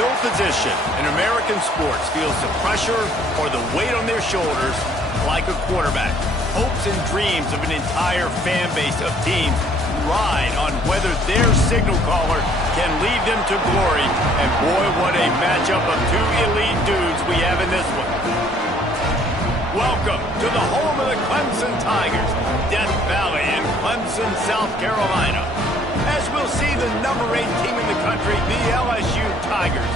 No position in American sports feels the pressure or the weight on their shoulders like a quarterback. Hopes and dreams of an entire fan base of teams ride on whether their signal caller can lead them to glory. And boy, what a matchup of two elite dudes we have in this one. Welcome to the home of the Clemson Tigers, Death Valley in Clemson, South Carolina. As we'll see the number 8 team in the country, the LSU Tigers,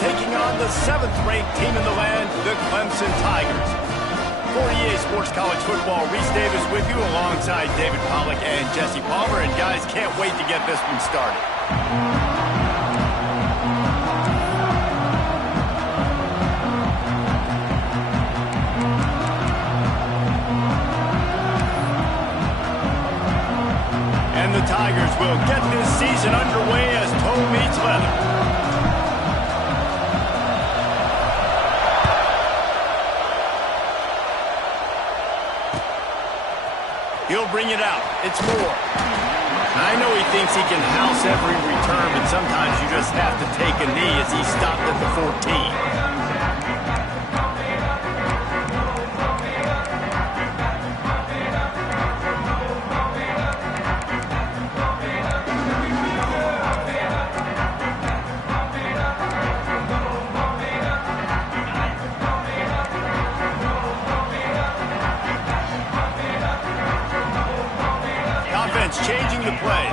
taking on the 7th-ranked team in the land, the Clemson Tigers. For EA Sports College Football, Reese Davis with you alongside David Pollack and Jesse Palmer. And guys, can't wait to get this one started. And the Tigers will get this season underway as toe meets leather. He'll bring it out. It's Moore. I know he thinks he can house every return, but sometimes you just have to take a knee as he stopped at the 14. Changing the play.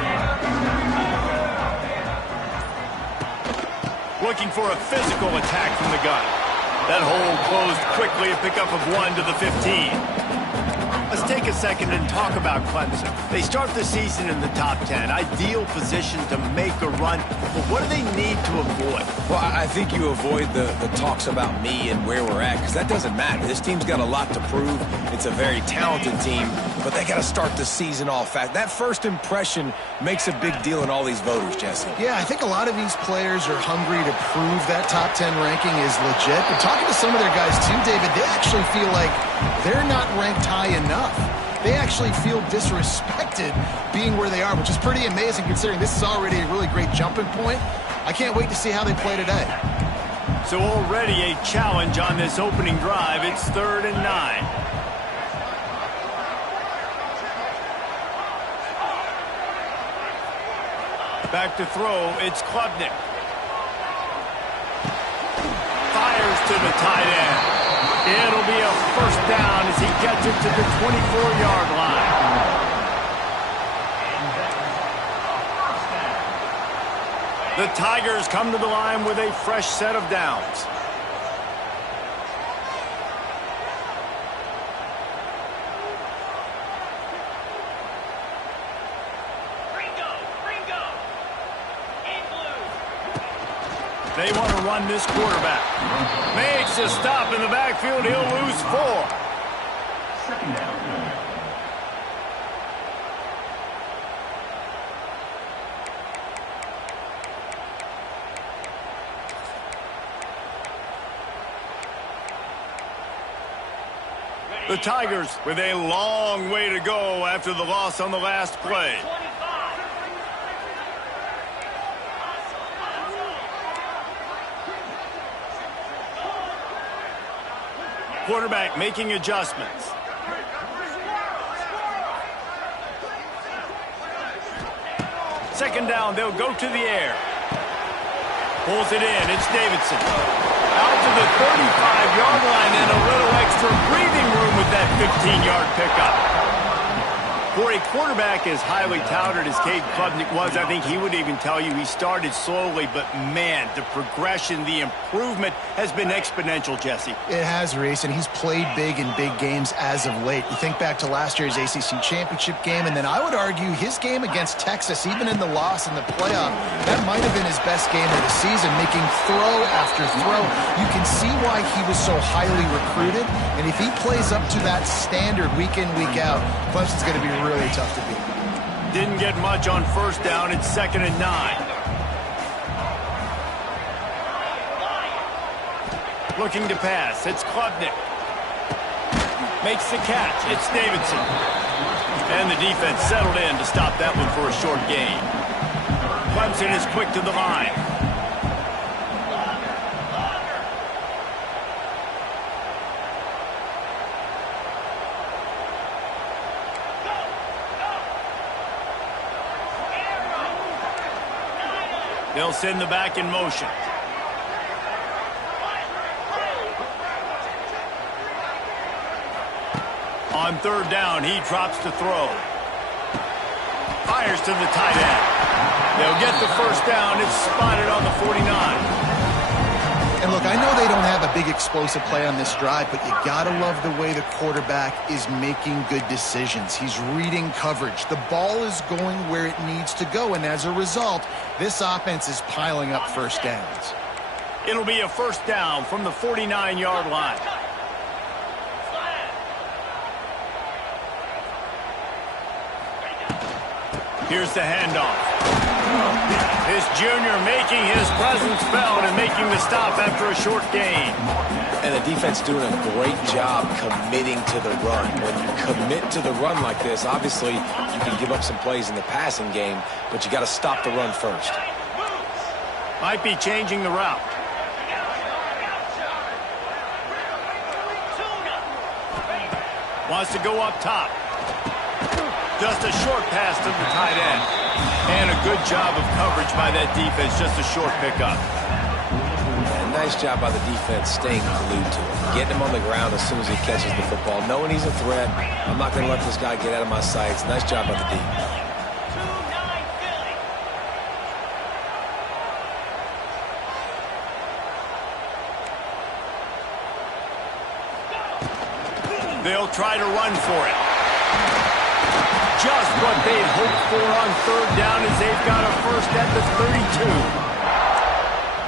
Looking for a physical attack from the gun. That hole closed quickly, a pickup of 1 to the 15. Let's take a second and talk about Clemson. They start the season in the top 10. Ideal position to make a run. But what do they need to avoid? Well, I think you avoid the talks about me and where we're at, because that doesn't matter. This team's got a lot to prove. It's a very talented team, but they got to start the season off fast. That first impression makes a big deal in all these voters, Jesse. Yeah, I think a lot of these players are hungry to prove that top 10 ranking is legit. But talking to some of their guys too, David, they actually feel like they're not ranked high enough. They actually feel disrespected being where they are, which is pretty amazing considering this is already a really great jumping point. I can't wait to see how they play today. So already a challenge on this opening drive. It's 3rd and 9. Back to throw, it's Klubnik. Fires to the tight end. It'll be a first down as he gets it to the 24-yard line. The Tigers come to the line with a fresh set of downs. They want to run this quarterback. Makes a stop in the backfield. He'll lose 4. Second down. The Tigers with a long way to go after the loss on the last play. Quarterback making adjustments. Second down, they'll go to the air. Pulls it in, it's Davidson. Out to the 35-yard line and a little extra breathing room with that 15-yard pickup. For a quarterback as highly touted as Cade Klubnik was, I think he would even tell you he started slowly, but man, the progression, the improvement has been exponential, Jesse. It has, Reese, and he's played big in big games as of late. You think back to last year's ACC championship game, and then I would argue his game against Texas, even in the loss in the playoff, that might have been his best game of the season, making throw after throw. You can see why he was so highly recruited, and if he plays up to that standard week in, week out, Clemson's going to be really tough to beat. Didn't get much on first down. It's 2nd and 9. Looking to pass. It's Klubnik. Makes the catch. It's Davidson. And the defense settled in to stop that one for a short gain. Clemson is quick to the line. They'll send the back in motion. On third down, he drops to throw. Fires to the tight end. They'll get the first down. It's spotted on the 49. And look, I know they don't have a big explosive play on this drive, but you gotta love the way the quarterback is making good decisions. He's reading coverage. The ball is going where it needs to go, and as a result, this offense is piling up first downs. It'll be a first down from the 49-yard line. Here's the handoff. This junior making his presence felt and making the stop after a short gain. And the defense doing a great job committing to the run. When you commit to the run like this, obviously you can give up some plays in the passing game, but you got to stop the run first. Might be changing the route. Wants to go up top. Just a short pass to the tight end. And a good job of coverage by that defense. Just a short pickup. And nice job by the defense staying glued to him. Getting him on the ground as soon as he catches the football. Knowing he's a threat. I'm not going to let this guy get out of my sights. Nice job by the D. They'll try to run for it. Just what they'd hoped for on third down as they've got a first at the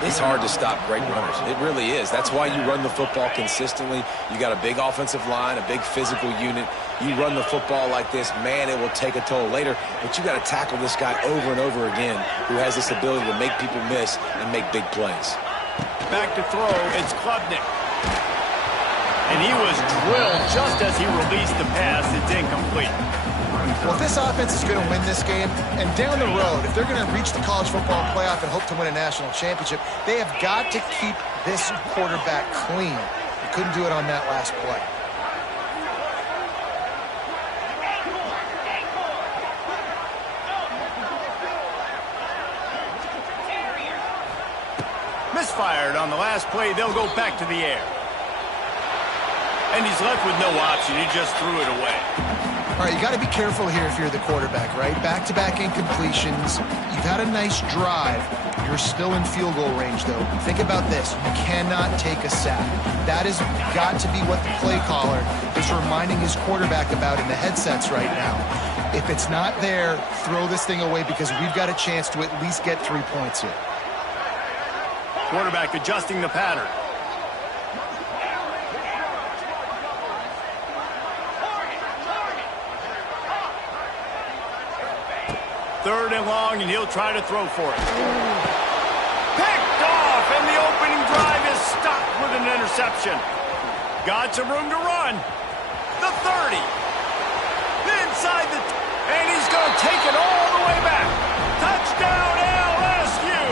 32. It's hard to stop great runners. It really is. That's why you run the football consistently. You got a big offensive line, a big physical unit. You run the football like this, man, it will take a toll later. But you got to tackle this guy over and over again who has this ability to make people miss and make big plays. Back to throw, it's Klubnik. And he was drilled just as he released the pass. It's incomplete. Well, if this offense is going to win this game, and down the road, if they're going to reach the college football playoff and hope to win a national championship, they have got to keep this quarterback clean. They couldn't do it on that last play. Misfired on the last play. They'll go back to the air. And he's left with no option. He just threw it away. All right, you got to be careful here if you're the quarterback, right? Back-to-back incompletions. You've had a nice drive. You're still in field goal range, though. Think about this. You cannot take a sack. That has got to be what the play caller is reminding his quarterback about in the headsets right now. If it's not there, throw this thing away because we've got a chance to at least get 3 points here. Quarterback adjusting the pattern. Third and long, and he'll try to throw for it. Picked off, and the opening drive is stopped with an interception. Got some room to run. The 30. Inside the... and he's going to take it all the way back. Touchdown, LSU!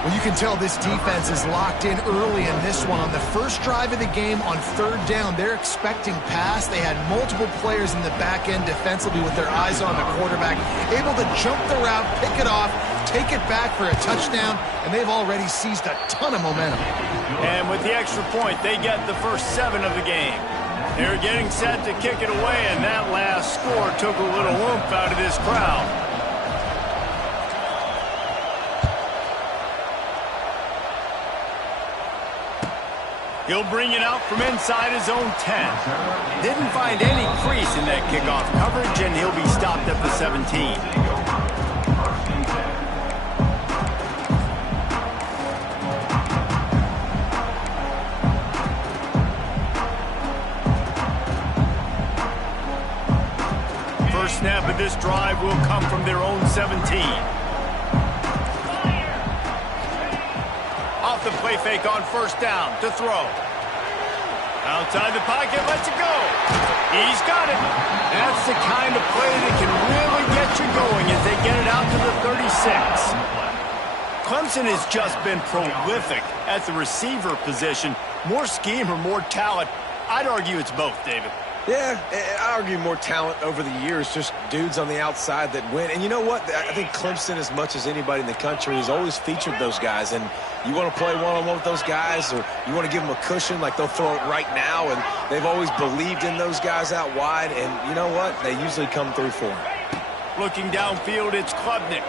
Well, you can tell this defense is locked in early in this one. On the first drive of the game on third down, they're expecting pass. They had multiple players in the back end defensively with their eyes on the quarterback, able to jump the route, pick it off, take it back for a touchdown, and they've already seized a ton of momentum. And with the extra point, they get the first 7 of the game. They're getting set to kick it away, and that last score took a little oomph out of this crowd. He'll bring it out from inside his own 10. Didn't find any crease in that kickoff coverage, and he'll be stopped at the 17. First snap of this drive will come from their own 17. Off the play fake on first down to throw. Outside the pocket, lets it go. He's got it. That's the kind of play that can really get you going as they get it out to the 36. Clemson has just been prolific at the receiver position. More scheme or more talent? I'd argue it's both, David. Yeah, I argue more talent over the years, just dudes on the outside that win. And you know what? I think Clemson, as much as anybody in the country, has always featured those guys. And you want to play one-on-one with those guys, or you want to give them a cushion, like they'll throw it right now. And they've always believed in those guys out wide. And you know what? They usually come through for them. Looking downfield, it's Klubnik.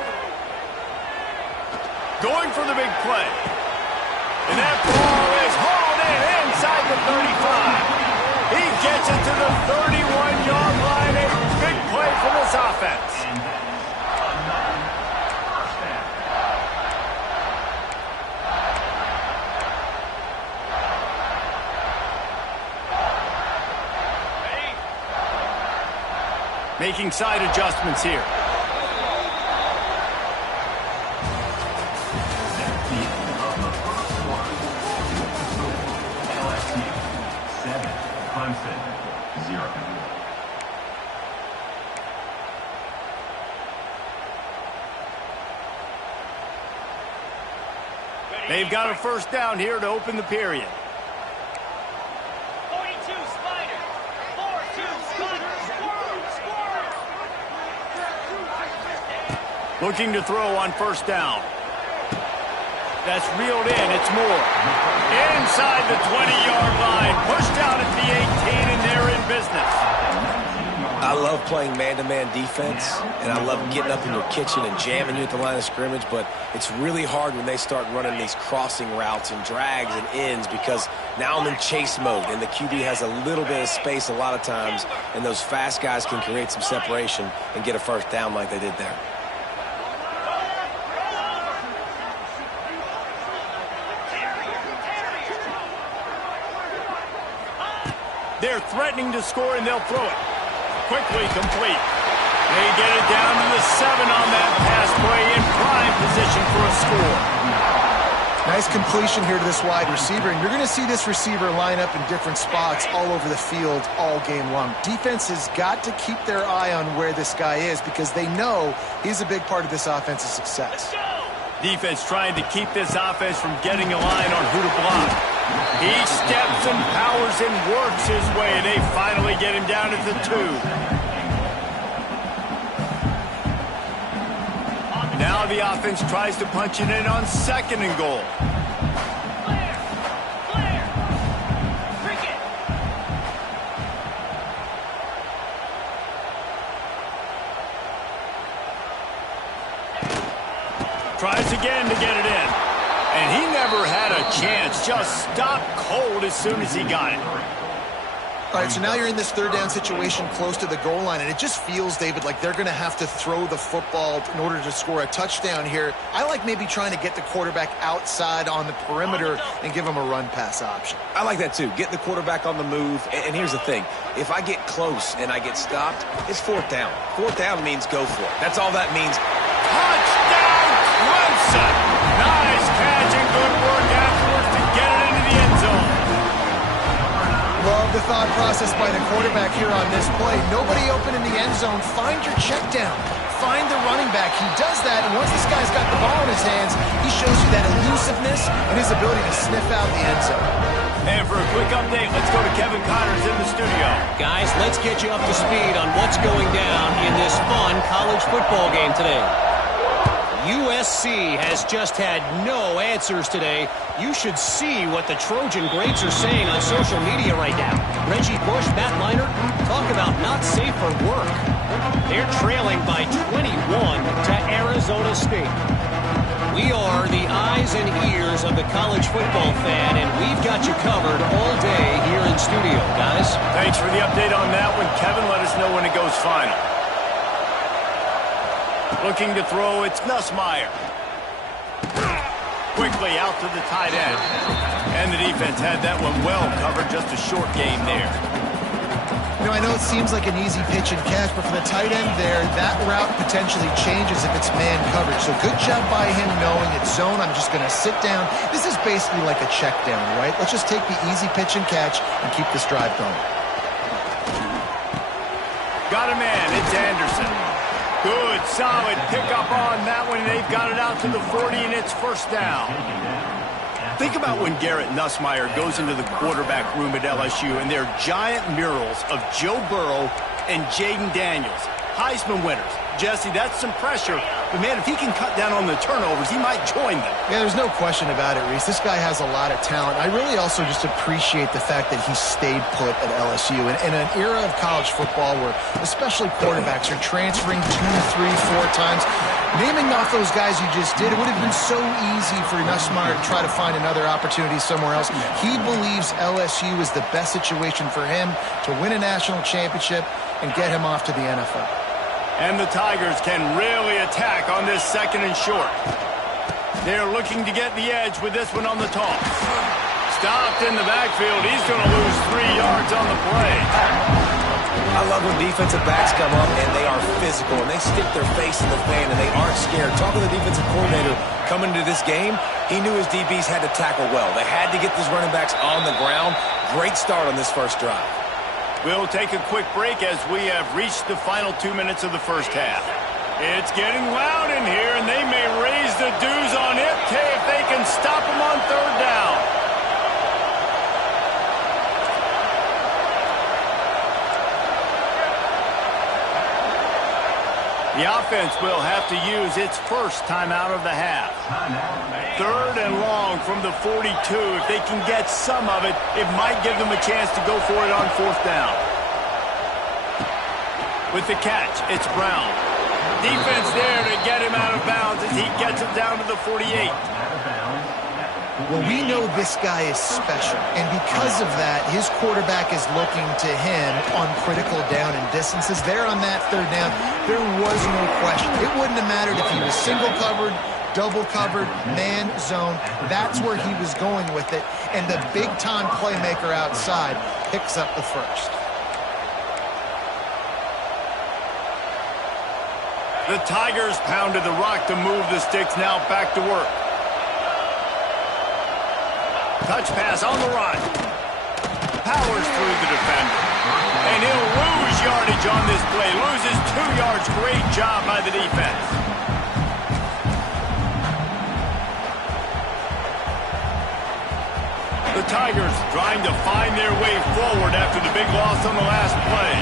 Going for the big play. And that ball is hauled in inside the 35. He gets it to the 31-yard line. A big play for this offense. Making side adjustments here. They've got a first down here to open the period. 42 Spider. 4-2 Spider. Squirrel. Looking to throw on first down. That's reeled in. It's Moore. Inside the 20-yard line. Pushed out at the 18, and they're in business. I love playing man-to-man defense, and I love getting up in your kitchen and jamming you at the line of scrimmage, but it's really hard when they start running these crossing routes and drags and ends, because now I'm in chase mode, and the QB has a little bit of space a lot of times, and those fast guys can create some separation and get a first down like they did there. They're threatening to score, and they'll throw it. Quickly complete. They get it down to the 7 on that pass play, in prime position for a score. Nice completion here to this wide receiver, and you're going to see this receiver line up in different spots all over the field all game long. Defense has got to keep their eye on where this guy is, because they know he's a big part of this offense's success. Defense trying to keep this offense from getting a line on who to block. He steps and powers and works his way. They finally get him down at the 2. Now the offense tries to punch it in on 2nd and goal. Clear. Clear. Cricket. Tries again to get it in. And he never had a chance. Just stopped cold as soon as he got it. All right, so now you're in this third down situation close to the goal line, and it just feels, David, like they're going to have to throw the football in order to score a touchdown here. I like maybe trying to get the quarterback outside on the perimeter and give him a run-pass option. I like that, too. Get the quarterback on the move. And here's the thing. If I get close and I get stopped, it's 4th down. 4th down means go for it. That's all that means. Touchdown, Clemson! Nice catch and good work afterwards to get it into the end zone. Love the thought process by the quarterback here on this play. Nobody open in the end zone. Find your check down. Find the running back. He does that, and once this guy's got the ball in his hands, he shows you that elusiveness and his ability to sniff out the end zone. And for a quick update, let's go to Kevin Connors in the studio. Guys, let's get you up to speed on what's going down in this fun college football game today. USC has just had no answers today. You should see what the Trojan greats are saying on social media right now. Reggie Bush, Matt Leinart, talk about not safe for work. They're trailing by 21 to Arizona State. We are the eyes and ears of the college football fan, and we've got you covered all day here in studio, guys. Thanks for the update on that one, Kevin. Let us know when it goes final. Looking to throw, it's Nussmeier. Quickly out to the tight end. And the defense had that one well covered, just a short game there. You know, I know it seems like an easy pitch and catch, but for the tight end there, that route potentially changes if it's man coverage. So good job by him knowing it's zone. I'm just going to sit down. This is basically like a check down, right? Let's just take the easy pitch and catch and keep this drive going. Got a man, it's Anderson. Good, solid pickup on that one. They've got it out to the 40, and it's first down. Think about when Garrett Nussmeier goes into the quarterback room at LSU and there are giant murals of Joe Burrow and Jaden Daniels, Heisman winners. Jesse, that's some pressure. But, man, if he can cut down on the turnovers, he might join them. Yeah, there's no question about it, Reese. This guy has a lot of talent. I really also just appreciate the fact that he stayed put at LSU. In an era of college football where especially quarterbacks are transferring 2, 3, 4 times, naming off those guys you just did, it would have been so easy for Nussmeier to try to find another opportunity somewhere else. He believes LSU is the best situation for him to win a national championship and get him off to the NFL. And the Tigers can really attack on this 2nd and short. They're looking to get the edge with this one on the toss. Stopped in the backfield. He's going to lose 3 yards on the play. I love when defensive backs come up and they are physical and they stick their face in the fan and they aren't scared. Talking to the defensive coordinator coming into this game, he knew his DBs had to tackle well. They had to get these running backs on the ground. Great start on this first drive. We'll take a quick break as we have reached the final 2 minutes of the first half. It's getting loud in here, and they may raise the dues on Ipke if they can stop him on 3rd down. The offense will have to use its first timeout of the half. 3rd and long from the 42. If they can get some of it, it might give them a chance to go for it on 4th down. With the catch, it's Brown. Defense there to get him out of bounds as he gets it down to the 48. Well, we know this guy is special, and because of that, his quarterback is looking to him on critical down and distances. There on that 3rd down, there was no question. It wouldn't have mattered if he was single covered, double covered, man, zone. That's where he was going with it, and the big-time playmaker outside picks up the first. The Tigers pounded the rock to move the sticks, now back to work. Touch pass on the run. Powers through the defender. And he'll lose yardage on this play. Loses 2 yards. Great job by the defense. The Tigers trying to find their way forward after the big loss on the last play.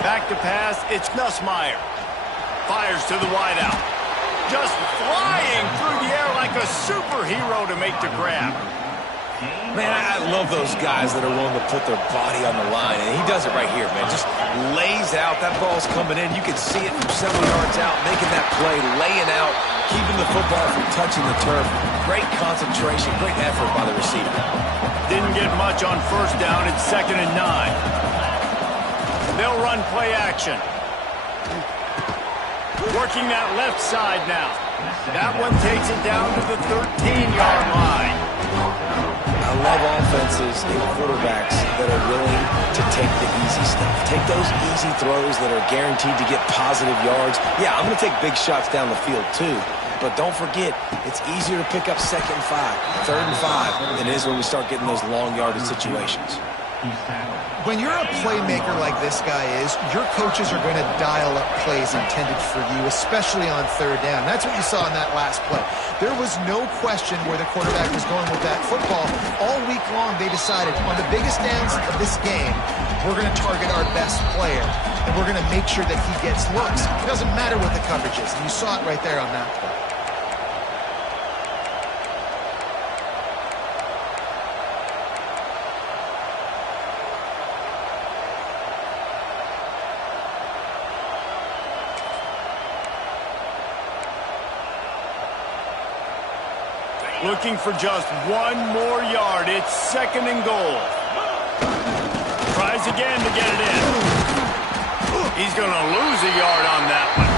Back to pass. It's Nussmeier. Fires to the wideout. Just flying through the air like a superhero to make the grab. Man, I love those guys that are willing to put their body on the line, and he does it right here, man. Just lays out. That ball's coming in. You can see it from several yards out, making that play, laying out, keeping the football from touching the turf. Great concentration, great effort by the receiver. Didn't get much on 1st down. It's 2nd and 9. They'll run play action. Working that left side now. That one takes it down to the 13-yard line. I love offenses and quarterbacks that are willing to take the easy stuff. Take those easy throws that are guaranteed to get positive yards. Yeah, I'm going to take big shots down the field too. But don't forget, it's easier to pick up 2nd and 5, 3rd and 5 than it is when we start getting those long yardage situations. When you're a playmaker like this guy is, your coaches are going to dial up plays intended for you, especially on 3rd down. That's what you saw in that last play. There was no question where the quarterback was going with that football. All week long, they decided on the biggest downs of this game, we're going to target our best player, and we're going to make sure that he gets looks. It doesn't matter what the coverage is, and you saw it right there on that play. Looking for just 1 more yard. It's 2nd and goal. Tries again to get it in. He's going to lose a yard on that one.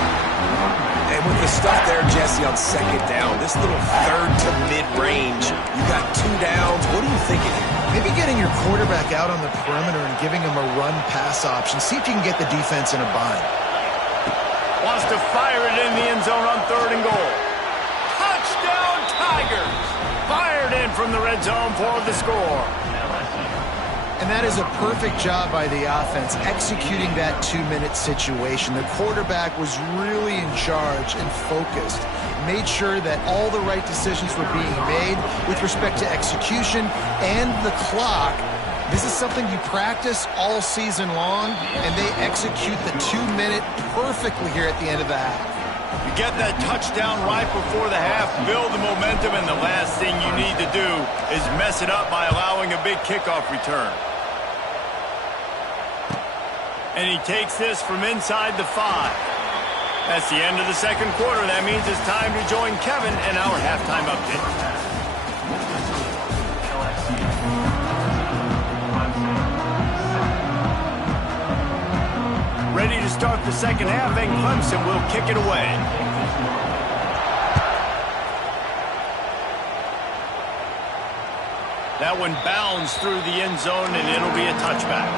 And with the stuff there, Jesse, on 2nd down, this little 3rd to mid-range, you got 2 downs. What are you thinking here? Maybe getting your quarterback out on the perimeter and giving him a run-pass option. See if you can get the defense in a bind. Wants to fire it in the end zone on 3rd and goal. Touchdown, Tigers! Fired in from the red zone for the score. And that is a perfect job by the offense, executing that 2-minute situation. The quarterback was really in charge and focused, made sure that all the right decisions were being made with respect to execution and the clock. This is something you practice all season long, and they execute the 2-minute perfectly here at the end of the half. You get that touchdown right before the half, build the momentum, and the last thing you need to do is mess it up by allowing a big kickoff return. And he takes this from inside the 5. That's the end of the second quarter. That means it's time to join Kevin in our halftime update. Ready to start the second half, and Clemson will kick it away. That one bounds through the end zone, and it'll be a touchback.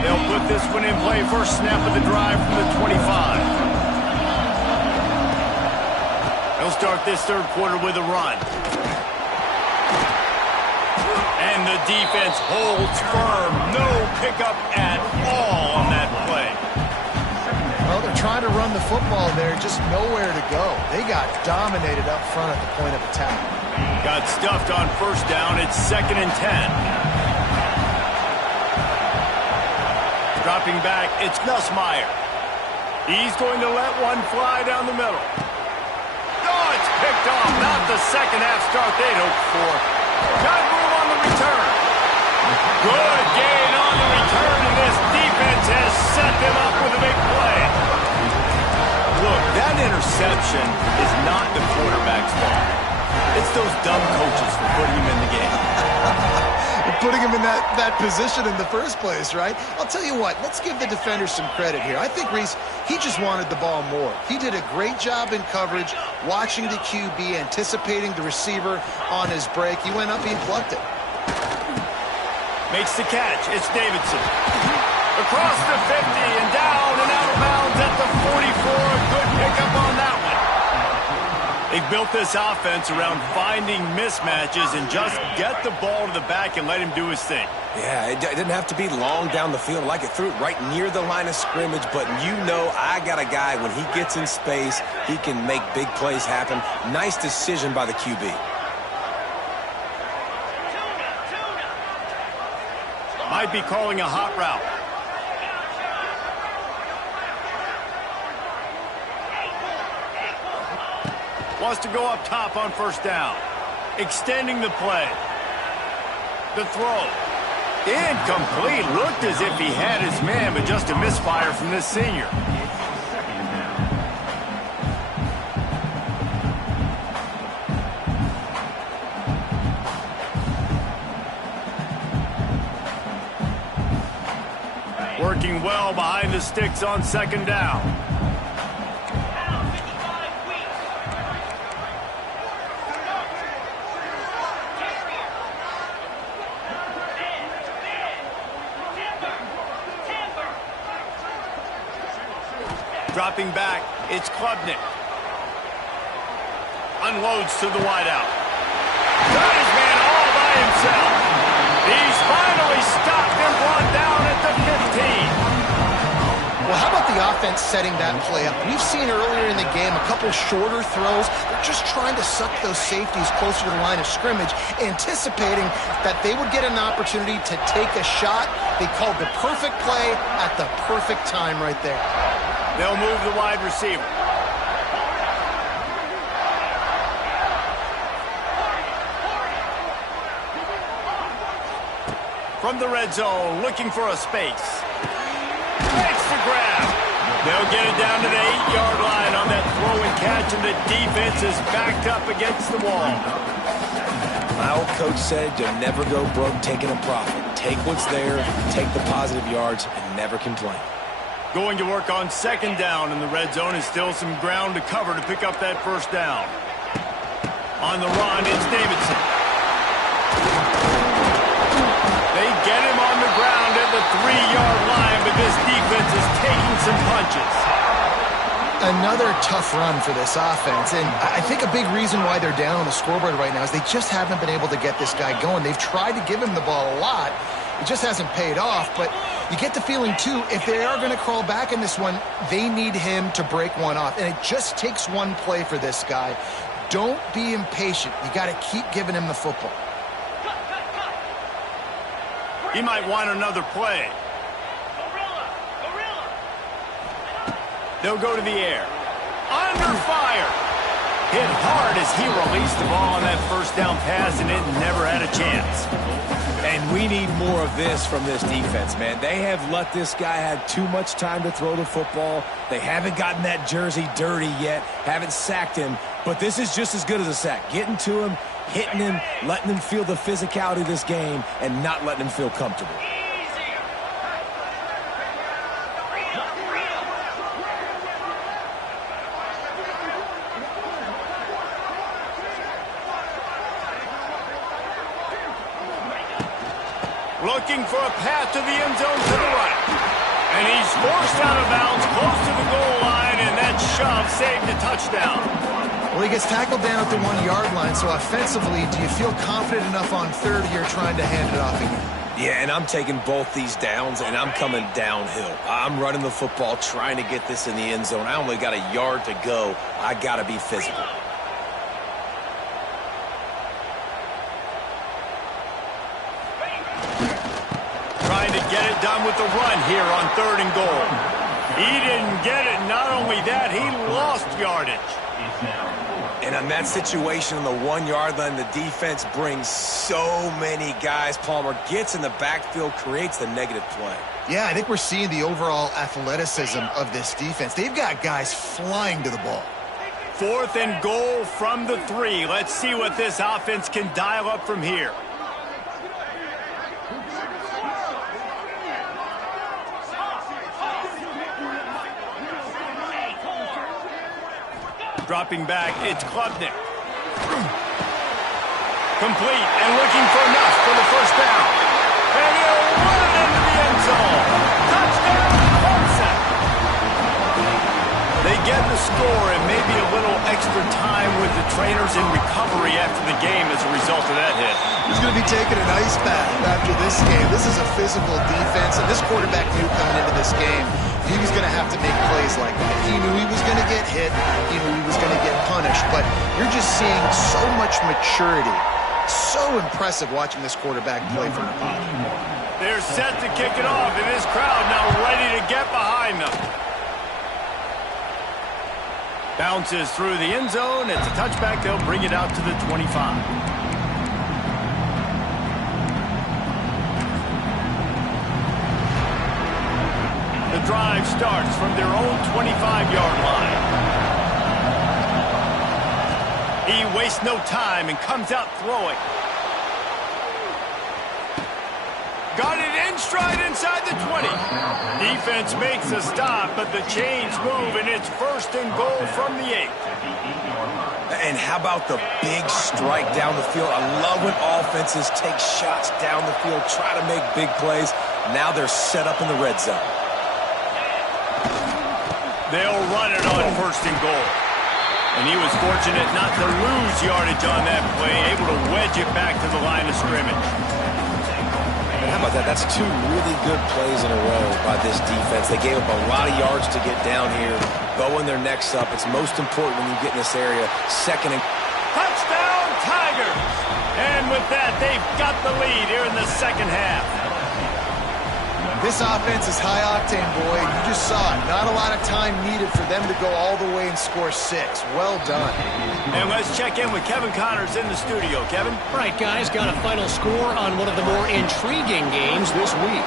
They'll put this one in play. First snap of the drive from the 25. They'll start this third quarter with a run. And the defense holds firm. No pickup at all on that play. Well, they're trying to run the football there, just nowhere to go. They got dominated up front at the point of attack. Got stuffed on first down. It's 2nd and 10. Dropping back, it's Nussmeier. He's going to let one fly down the middle. Oh, it's picked off. Not the second half start they'd hoped for. Got room on the return. Good gain on the return, and this defense has set them up with a big play. Look, that interception is not the quarterback's fault. It's those dumb coaches for putting him in the game. Putting him in that position in the first place, right? I'll tell you what, let's give the defenders some credit here. I think Reese, he just wanted the ball more. He did a great job in coverage, watching the QB, anticipating the receiver on his break. He went up, he plucked it. Makes the catch. It's Davidson. Across the 50 and down and out of bounds at the 44. Good pickup on that one. They've built this offense around finding mismatches and just get the ball to the back and let him do his thing. Yeah, it didn't have to be long down the field. Like it threw it right near the line of scrimmage, but you know I got a guy, when he gets in space, he can make big plays happen. Nice decision by the QB. Might be calling a hot route. Wants to go up top on first down. Extending the play. The throw. Incomplete. Looked as if he had his man, but just a misfire from this senior. Working well behind the sticks on second down. Dropping back, it's Klubnik. Unloads to the wideout. Got his man all by himself. He's finally stopped and brought down at the 15. Well, how about the offense setting that play up? We've seen earlier in the game a couple shorter throws. They're just trying to suck those safeties closer to the line of scrimmage, anticipating that they would get an opportunity to take a shot. They called the perfect play at the perfect time right there. They'll move the wide receiver. From the red zone, looking for a space. Makes the grab. They'll get it down to the 8-yard line on that throw and catch, and the defense is backed up against the wall. My old coach said you'll never go broke taking a profit. Take what's there, take the positive yards, and never complain. Going to work on second down in the red zone, and still some ground to cover to pick up that first down. On the run, it's Davidson. They get him on the ground at the 3-yard line, but this defense is taking some punches. Another tough run for this offense, and I think a big reason why they're down on the scoreboard right now is they just haven't been able to get this guy going. They've tried to give him the ball a lot. It just hasn't paid off, but you get the feeling, too, if they are going to crawl back in this one, they need him to break one off, and it just takes one play for this guy. Don't be impatient. You got to keep giving him the football. He might want another play. They'll go to the air. Under fire. Hit hard as he released the ball on that first down pass, and it never had a chance. And we need more of this from this defense, man. They have let this guy have too much time to throw the football. They haven't gotten that jersey dirty yet, haven't sacked him, but this is just as good as a sack. Getting to him, hitting him, letting him feel the physicality of this game, and not letting him feel comfortable. Looking for a path to the end zone to the right. And he's forced out of bounds close to the goal line, and that shove saved a touchdown. Well, he gets tackled down at the 1-yard line, so offensively, do you feel confident enough on third here trying to hand it off again? Yeah, and I'm taking both these downs, and I'm coming downhill. I'm running the football, trying to get this in the end zone. I only got a yard to go. I got to be physical. Trying to get it done with the run here on 3rd and goal. He didn't get it. Not only that, he lost yardage. And on that situation on the 1-yard line, the defense brings so many guys. Palmer gets in the backfield, creates the negative play. Yeah, I think we're seeing the overall athleticism of this defense. They've got guys flying to the ball. 4th and goal from the 3. Let's see what this offense can dial up from here. Dropping back, it's Klubnik. Complete and looking for enough for the first down. And he'll run it into the end zone. Touchdown, Clemson. They get the score and maybe a little extra time with the trainers in recovery after the game as a result of that hit. He's going to be taking an ice bath after this game. This is a physical defense, and this quarterback knew coming into this game he was going to have to make plays like that. He knew he was going to get hit. He knew he was going to get punished. But you're just seeing so much maturity. So impressive watching this quarterback play from the pocket. They're set to kick it off, and this crowd now ready to get behind them. Bounces through the end zone. It's a touchback. They'll bring it out to the 25. The drive starts from their own 25-yard line. He wastes no time and comes out throwing. Got it in stride inside the 20. Defense makes a stop, but the chains move, and it's 1st and goal from the 8. And how about the big strike down the field? I love when offenses take shots down the field, try to make big plays. Now they're set up in the red zone. They'll run it on 1st and goal. And he was fortunate not to lose yardage on that play, able to wedge it back to the line of scrimmage. And how about that? That's 2 really good plays in a row by this defense. They gave up a lot of yards to get down here, bowing their necks up. It's most important when you get in this area. 2nd and... Touchdown, Tigers! And with that, they've got the lead here in the 2nd half. This offense is high-octane, boy, and you just saw it. Not a lot of time needed for them to go all the way and score 6. Well done. And let's check in with Kevin Connors in the studio. Kevin? Right, guys, got a final score on one of the more intriguing games this week.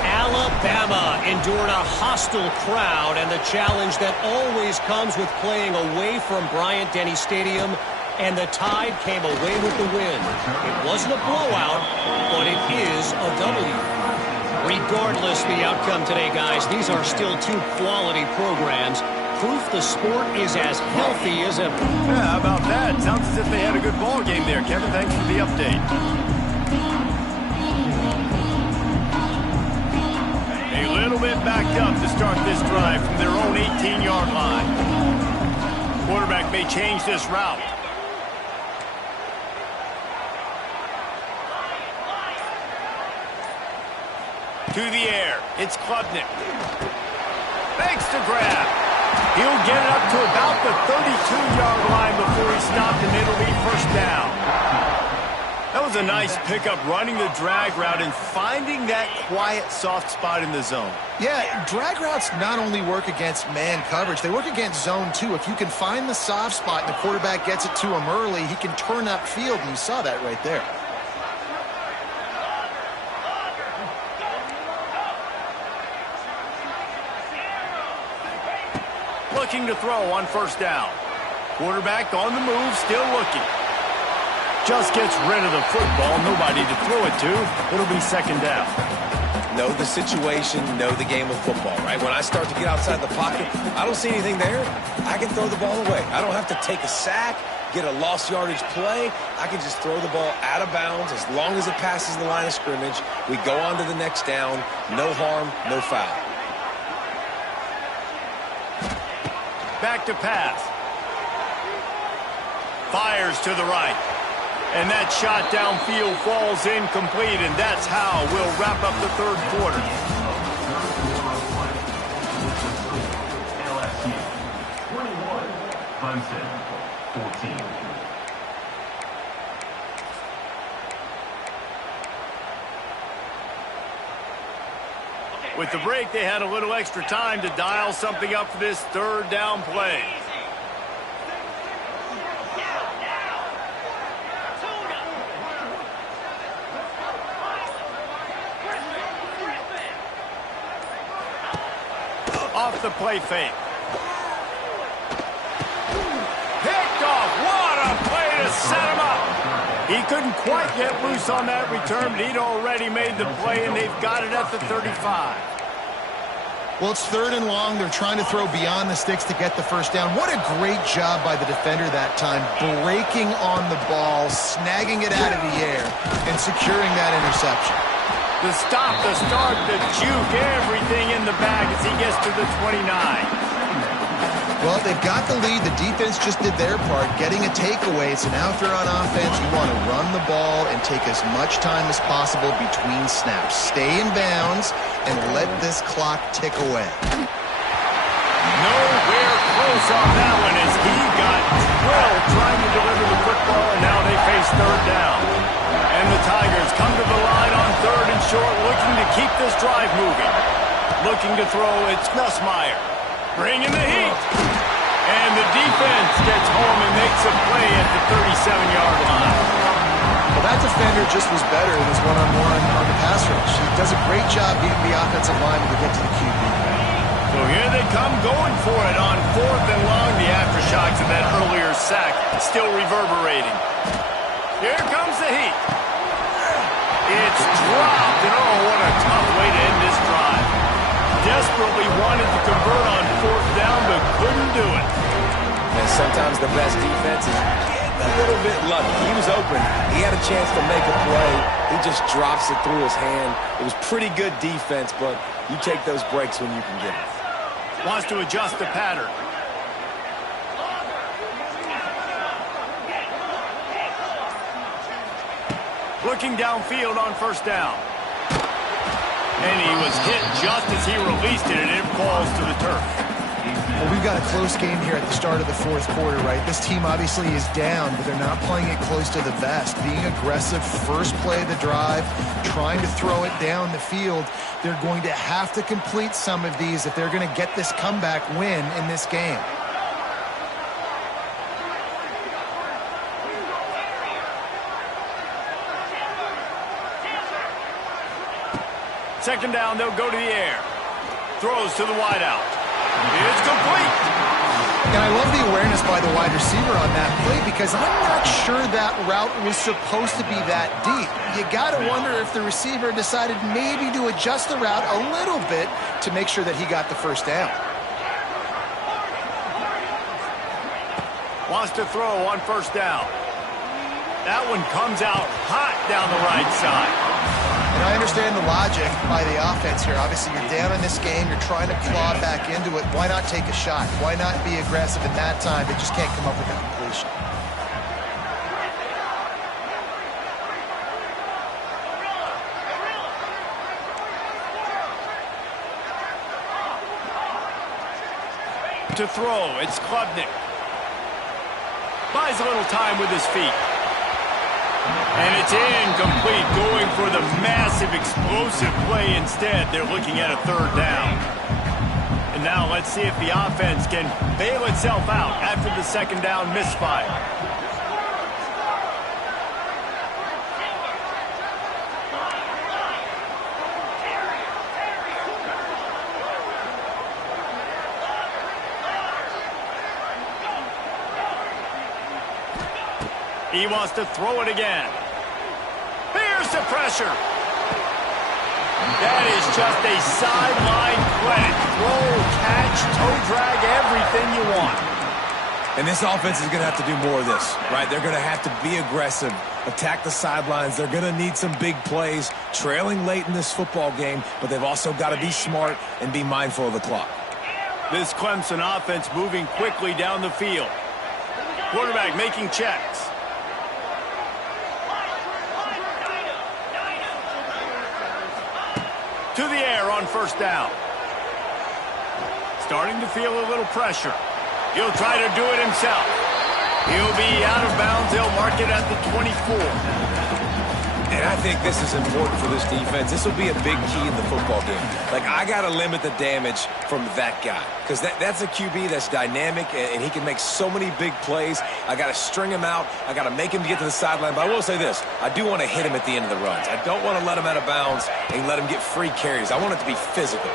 Alabama endured a hostile crowd and the challenge that always comes with playing away from Bryant-Denny Stadium, and the Tide came away with the win. It wasn't a blowout, but it is a W. Regardless the outcome today, guys, these are still 2 quality programs. Proof the sport is as healthy as ever. Yeah, how about that? Sounds as if they had a good ball game there. Kevin, thanks for the update. A little bit back. backed up to start this drive from their own 18-yard line. Quarterback may change this route. To the air. It's Klubnik. Makes the grab. He'll get it up to about the 32-yard line before he stopped, and it'll be first down. That was a nice pickup, running the drag route and finding that quiet, soft spot in the zone. Yeah, drag routes not only work against man coverage, they work against zone too. If you can find the soft spot and the quarterback gets it to him early, he can turn upfield, and you saw that right there. Looking to throw on first down. Quarterback on the move, still looking. Just gets rid of the football, nobody to throw it to. It'll be second down. Know the situation, know the game of football, right? When I start to get outside the pocket, I don't see anything there. I can throw the ball away. I don't have to take a sack, get a lost yardage play. I can just throw the ball out of bounds as long as it passes the line of scrimmage. We go on to the next down. No harm, no foul. Back to pass. Fires to the right. And that shot downfield falls incomplete, and that's how we'll wrap up the third quarter. LSU 21, Clemson 14. With the break, they had a little extra time to dial something up for this third down play. Off the play fake. Picked off. What a play to set him up. He couldn't quite get loose on that return, but he'd already made the play, and they've got it at the 35. Well, it's third and long. They're trying to throw beyond the sticks to get the first down. What a great job by the defender that time, breaking on the ball, snagging it out of the air, and securing that interception. The stop, the start, the juke, everything in the bag as he gets to the 29. Well, they've got the lead. The defense just did their part, getting a takeaway. So now if you're on offense, you want to run the ball and take as much time as possible between snaps. Stay in bounds and let this clock tick away. Nowhere close on that one as he got drilled trying to deliver the football, and now they face third down. And the Tigers come to the line on third and short, looking to keep this drive moving. Looking to throw, it's Nussmeier. Bringing the heat. And the defense gets home and makes a play at the 37-yard line. Well, that defender just was better in his one-on-one on the pass rush. He does a great job beating the offensive line to get to the QB. So here they come going for it on fourth and long. The aftershocks of that earlier sack still reverberating. Here comes the heat. It's dropped, and oh, what a tough way to end this drive. Desperately wanted to convert on fourth down, but couldn't do it. And sometimes the best defense is getting a little bit lucky. He was open. He had a chance to make a play. He just drops it through his hand. It was pretty good defense, but you take those breaks when you can get them. Wants to adjust the pattern. Looking downfield on first down. And he was hit just as he released it, and it falls to the turf. Well, we've got a close game here at the start of the fourth quarter, right? This team obviously is down, but they're not playing it close to the vest. Being aggressive, first play of the drive, trying to throw it down the field. They're going to have to complete some of these if they're going to get this comeback win in this game. Second down, they'll go to the air. Throws to the wideout. It's complete. And I love the awareness by the wide receiver on that play because I'm not sure that route was supposed to be that deep. You got to wonder if the receiver decided maybe to adjust the route a little bit to make sure that he got the first down. Wants to throw on first down. That one comes out hot down the right side. And I understand the logic by the offense here. Obviously, you're down in this game. You're trying to claw back into it. Why not take a shot? Why not be aggressive in that time? They just can't come up with a completion. To throw, it's Klubnik. Buys a little time with his feet. And it's incomplete, going for the massive explosive play instead. They're looking at a third down. And now let's see if the offense can bail itself out after the second down misfire. He wants to throw it again. Here's the pressure. That is just a sideline credit. Throw, catch, toe drag, everything you want. And this offense is going to have to do more of this, right? They're going to have to be aggressive, attack the sidelines. They're going to need some big plays, trailing late in this football game, but they've also got to be smart and be mindful of the clock. This Clemson offense moving quickly down the field. Quarterback making checks. To the air on first down. Starting to feel a little pressure. He'll try to do it himself. He'll be out of bounds. They'll mark it at the 24. And I think this is important for this defense. This will be a big key in the football game. Like, I got to limit the damage from that guy. Because that's a QB that's dynamic, and he can make so many big plays. I got to string him out. I got to make him get to the sideline. But I will say this. I do want to hit him at the end of the runs. I don't want to let him out of bounds and let him get free carries. I want it to be physical.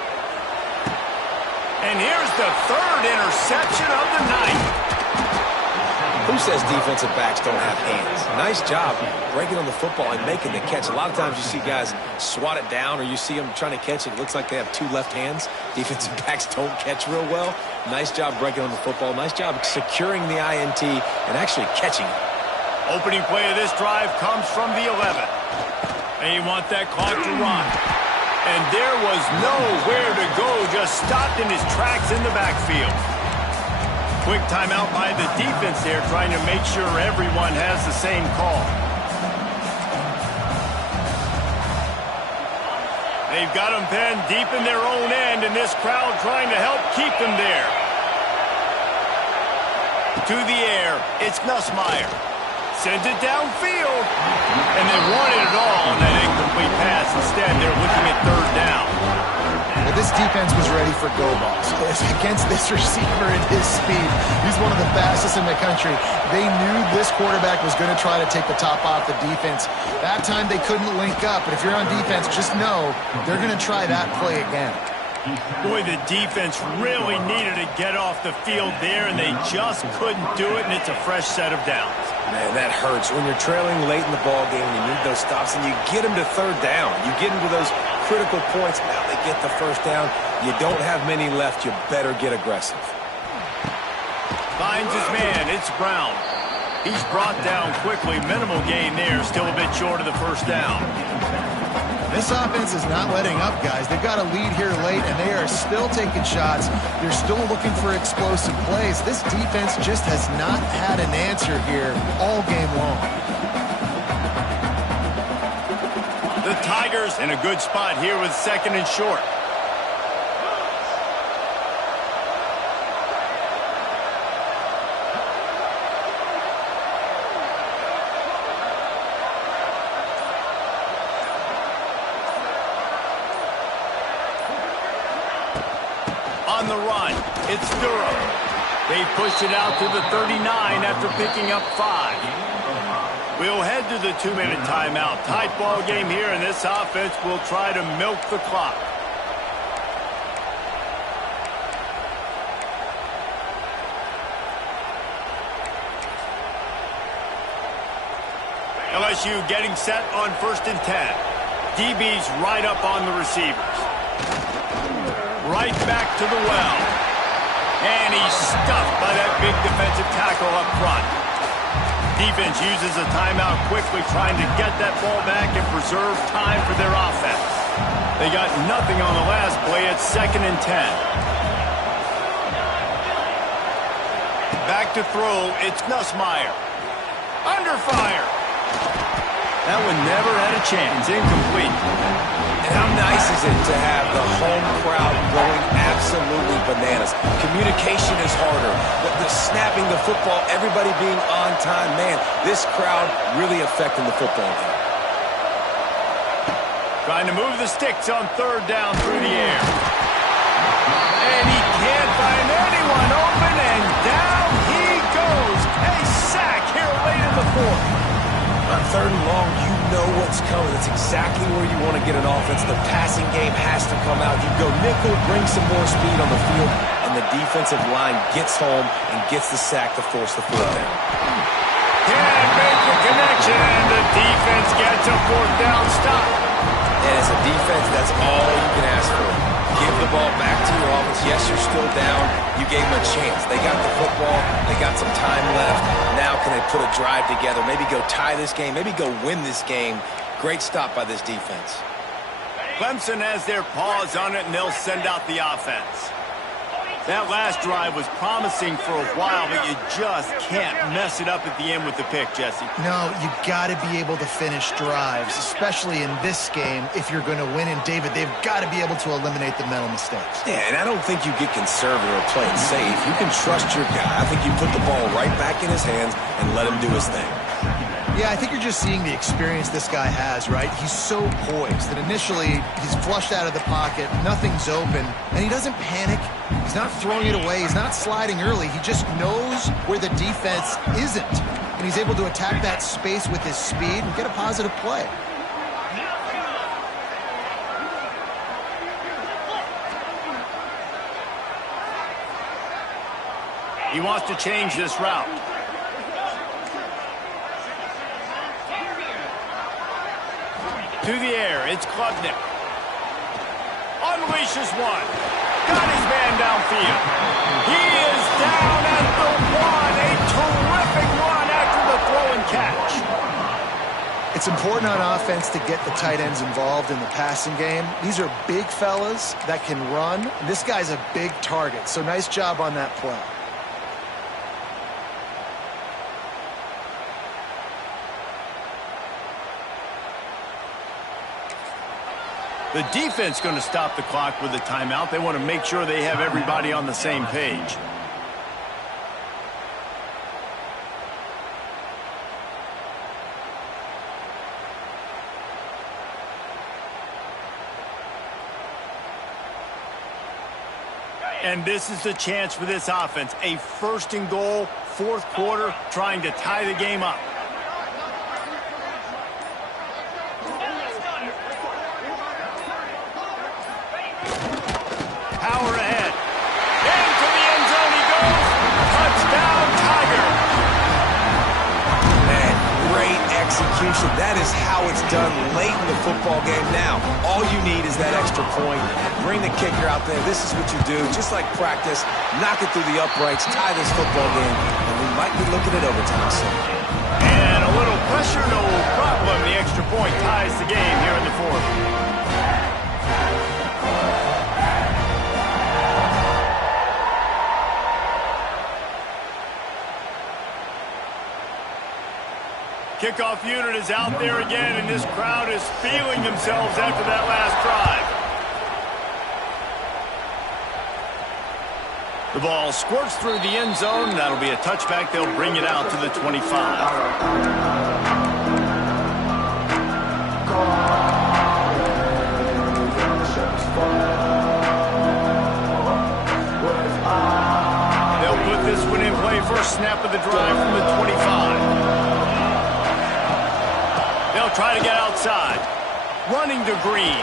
And here's the third interception of the night. Who says defensive backs don't have hands? Nice job breaking on the football and making the catch. A lot of times you see guys swat it down, or you see them trying to catch it. It looks like they have two left hands. Defensive backs don't catch real well. Nice job breaking on the football. Nice job securing the INT and actually catching it. Opening play of this drive comes from the 11. They want that clock to run. And there was nowhere to go, just stopped in his tracks in the backfield. Quick timeout by the defense there, trying to make sure everyone has the same call. They've got them penned deep in their own end, and this crowd trying to help keep them there. To the air, it's Nussmeier. Sends it downfield. And they wanted it all on that incomplete pass. Instead, they're looking at third down. Well, this defense was ready for go balls. Against this receiver at his speed, he's one of the fastest in the country. They knew this quarterback was going to try to take the top off the defense. That time they couldn't link up, but if you're on defense, just know they're going to try that play again. Boy, the defense really needed to get off the field there, and they just couldn't do it, and it's a fresh set of downs. Man, that hurts. When you're trailing late in the ball game, you need those stops, and you get them to third down. You get into those critical points. Now they get the first down. You don't have many left. You better get aggressive. Finds his man. It's Brown. He's brought down quickly. Minimal gain there. Still a bit short of the first down. This offense is not letting up, guys. They've got a lead here late, and they are still taking shots. They're still looking for explosive plays. This defense just has not had an answer here all game long. The Tigers in a good spot here with second and short. On the run, it's Durham. They pushed it out to the 39 after picking up 5. We'll head to the 2-minute timeout. Tight ball game here, and this offense will try to milk the clock. LSU getting set on 1st and 10. DB's right up on the receivers. Right back to the well. And he's stuffed by that big defensive tackle up front. Defense uses a timeout quickly, trying to get that ball back and preserve time for their offense. They got nothing on the last play. It's 2nd and 10. Back to throw. It's Nussmeier. Under fire. That one never had a chance. Incomplete. And how nice is it to have the home crowd going absolutely bananas? Communication is harder. The snapping the football, everybody being on time. Man, this crowd really affecting the football game. Trying to move the sticks on 3rd down through the air. And he can't find anyone open, and down he goes. A sack here late in the 4th. On 3rd and long, you know what's coming. It's exactly where you want to get an offense. The passing game has to come out. You go nickel, bring some more speed on the field, and the defensive line gets home and gets the sack to force the 4th down. Can't make the connection, and the defense gets a 4th down stop. And as a defense, that's all you can ask for. Give the ball back to your offense. Yes, you're still down. You gave them a chance. They got the football. They got some time left. Now can they put a drive together? Maybe go tie this game. Maybe go win this game. Great stop by this defense. Clemson has their paws on it, and they'll send out the offense. That last drive was promising for a while, but you just can't mess it up at the end with the pick, Jesse. No, you got to be able to finish drives, especially in this game if you're going to win. And, David, they've got to be able to eliminate the mental mistakes. Yeah, and I don't think you get conservative or play it safe. You can trust your guy. I think you put the ball right back in his hands and let him do his thing. Yeah, I think you're just seeing the experience this guy has, right? He's so poised that initially he's flushed out of the pocket, nothing's open, and he doesn't panic. He's not throwing it away. He's not sliding early. He just knows where the defense isn't, and he's able to attack that space with his speed and get a positive play. He wants to change this route. To the air, it's Klubnik. Unleashes one. Got his man downfield. He is down at the 1. A terrific run after the throw and catch. It's important on offense to get the tight ends involved in the passing game. These are big fellas that can run. This guy's a big target, so nice job on that play. The defense going to stop the clock with a timeout. They want to make sure they have everybody on the same page. And this is the chance for this offense. A 1st and goal, 4th quarter, trying to tie the game up. Power ahead. Into the end zone he goes. Touchdown, Tiger. Man, great execution. That is how it's done late in the football game. Now, all you need is that extra point. Bring the kicker out there. This is what you do. Just like practice, knock it through the uprights, tie this football game, and we might be looking at overtime soon. And a little pressure, no problem. The extra point ties the game here in the 4th. Kickoff unit is out there again, and this crowd is feeling themselves after that last drive. The ball squirts through the end zone. That'll be a touchback. They'll bring it out to the 25. They'll put this one in play. First snap of the drive from the 25. They'll try to get outside. Running to Green.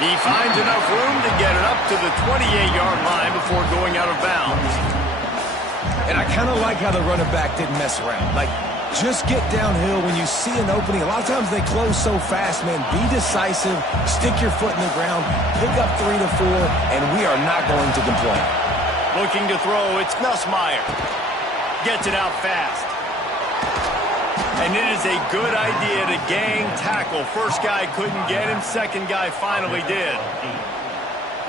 He finds enough room to get it up to the 28-yard line before going out of bounds. And I kind of like how the running back didn't mess around. Like, just get downhill when you see an opening. A lot of times they close so fast, man. Be decisive. Stick your foot in the ground. Pick up 3 to 4, and we are not going to complain. Looking to throw, it's Nussmeier. Gets it out fast. And it is a good idea to gang tackle. First guy couldn't get him, second guy finally did.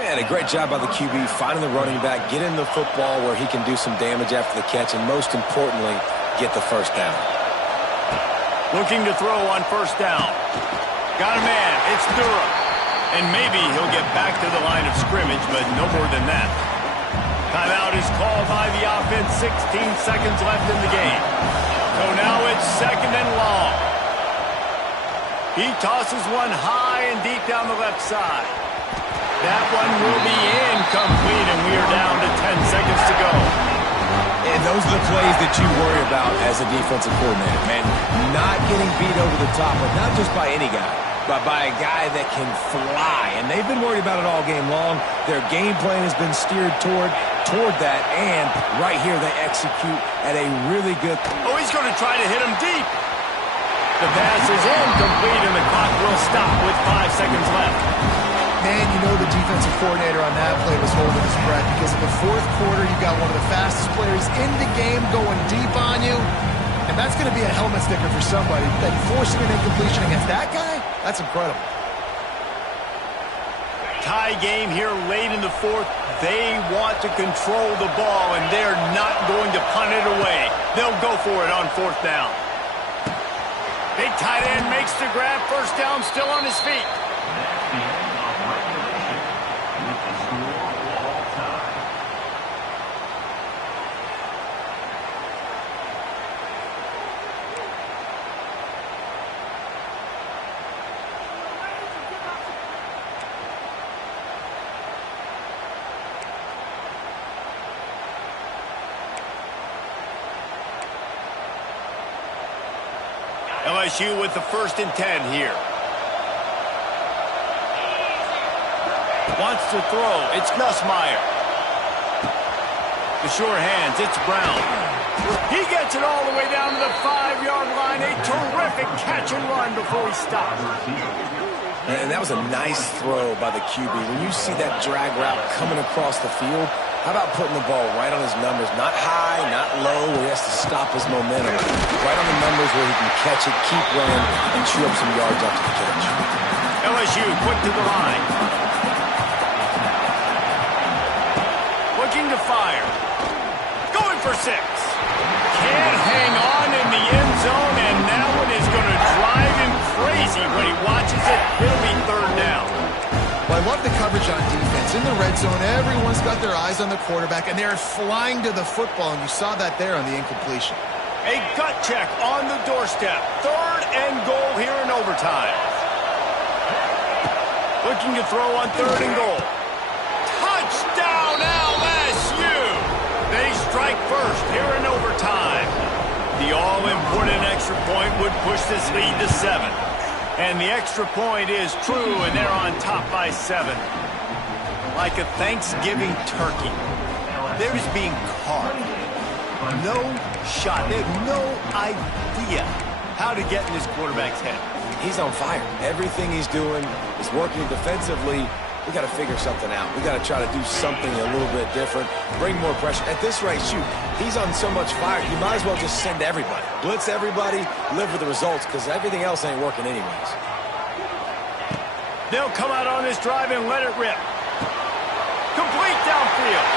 And a great job by the QB finding the running back, getting the football where he can do some damage after the catch, and most importantly, get the first down. Looking to throw on first down. Got a man, it's Durham. And maybe he'll get back to the line of scrimmage, but no more than that. Timeout is called by the offense, 16 seconds left in the game. So now it's second and long. He tosses one high and deep down the left side. That one will be incomplete, and we are down to 10 seconds to go. And those are the plays that you worry about as a defensive coordinator, man. Not getting beat over the top, but not just by any guy, but by a guy that can fly. And they've been worried about it all game long. Their game plan has been steered toward that, and right here they execute at a really good... Oh, he's going to try to hit him deep. The pass is incomplete, and the clock will stop with 5 seconds left. Man, you know the defensive coordinator on that play was holding his breath, because in the fourth quarter, you got one of the fastest players in the game going deep on you, and that's going to be a helmet sticker for somebody. Like forcing an incompletion against that guy, that's incredible. Tie game here late in the fourth. They want to control the ball, and they're not going to punt it away. They'll go for it on fourth down. Big tight end makes the grab. First down, still on his feet. LSU with the 1st and 10 here. Wants to throw. It's Nussmeier. The sure hands. It's Brown. He gets it all the way down to the 5-yard line. A terrific catch and run before he stops. And that was a nice throw by the QB. When you see that drag route coming across the field, how about putting the ball right on his numbers? Not high, not low, where he has to stop his momentum. Right on the numbers where he can catch it, keep running, and chew up some yards after the catch. LSU quick to the line. Looking to fire. Going for 6. Can't hang on in the end zone, and that one is going to drive him crazy when he watches it. It'll be 3rd down. Well, I love the coverage on defense. In the red zone, everyone's got their eyes on the quarterback, and they're flying to the football, and you saw that there on the incompletion. A gut check on the doorstep. 3rd and goal here in overtime. Looking to throw on 3rd and goal. Touchdown LSU! They strike first here in overtime. The all-important extra point would push this lead to 7. And the extra point is true, and they're on top by 7. Like a Thanksgiving turkey. They're just being carved. No shot. They have no idea how to get in this quarterback's head. He's on fire. Everything he's doing is working defensively. We got to figure something out. We got to try to do something a little bit different, bring more pressure. At this rate, shoot, he's on so much fire, you might as well just send everybody. Blitz everybody, live with the results, because everything else ain't working anyways. They'll come out on this drive and let it rip. Complete downfield.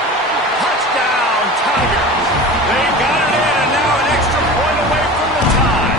Touchdown, Tigers. They got it in, and now an extra point away from the tie.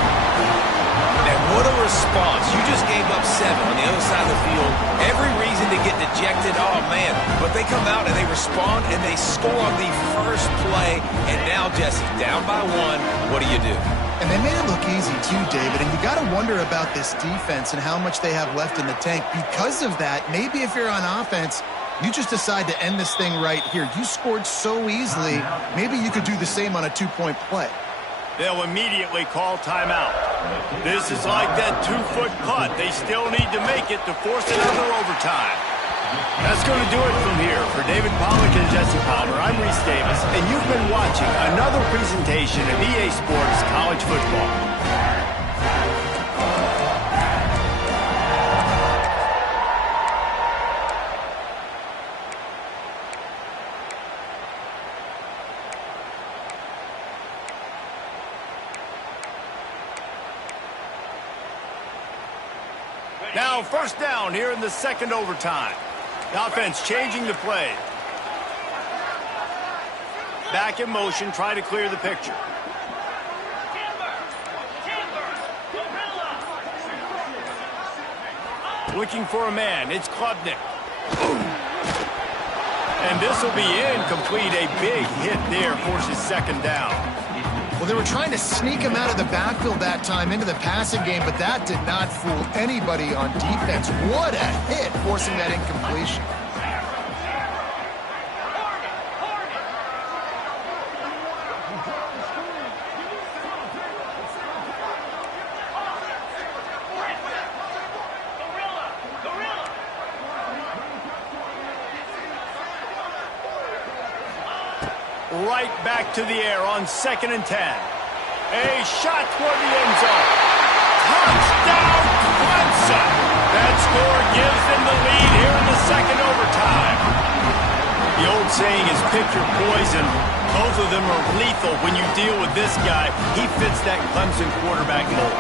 And what a response. You just gave up 7 on the other side of the field. Every reason to get dejected. Oh, man. But they come out and they respond and they score on the first play. And now, Jesse, down by 1. What do you do? And they made it look easy too, David. And you got to wonder about this defense and how much they have left in the tank. Because of that, maybe if you're on offense, you just decide to end this thing right here. You scored so easily, maybe you could do the same on a 2-point play. They'll immediately call timeout. This is like that 2-foot putt. They still need to make it to force another overtime. That's going to do it from here. For David Pollack and Jesse Palmer, I'm Reese Davis, and you've been watching another presentation of EA Sports College Football. Now first down here in the second overtime. The offense changing the play. Back in motion, try to clear the picture. Looking for a man. It's Klubnik. And this will be incomplete. A big hit there forces second down. Well, they were trying to sneak him out of the backfield that time into the passing game, but that did not fool anybody on defense. What a hit, forcing that incompletion. Right back to the air on 2nd and 10. A shot toward the end zone. Touchdown, Clemson! That score gives them the lead here in the second overtime. The old saying is pick your poison. Both of them are lethal when you deal with this guy. He fits that Clemson quarterback mold.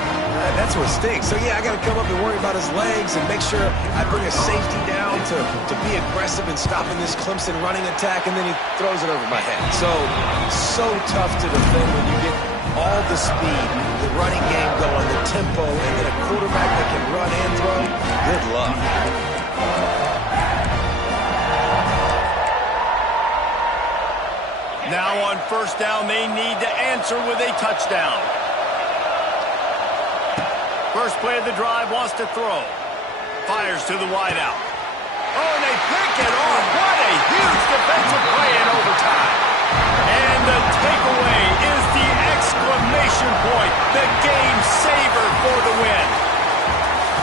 That's what stinks. So, yeah, I got to come up and worry about his legs and make sure I bring a safety down to be aggressive in stopping this Clemson running attack, and then he throws it over my head. So tough to defend when you get all the speed, the running game going, the tempo, and then a quarterback that can run and throw. Good luck. Now on first down, they need to answer with a touchdown. First play of the drive, wants to throw. Fires to the wideout. Oh, and they pick it off. What a huge defensive play in overtime. And the takeaway is the exclamation point, the game saver for the win.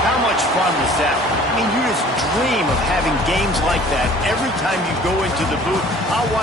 How much fun was that? I mean, you just dream of having games like that every time you go into the booth. I'll watch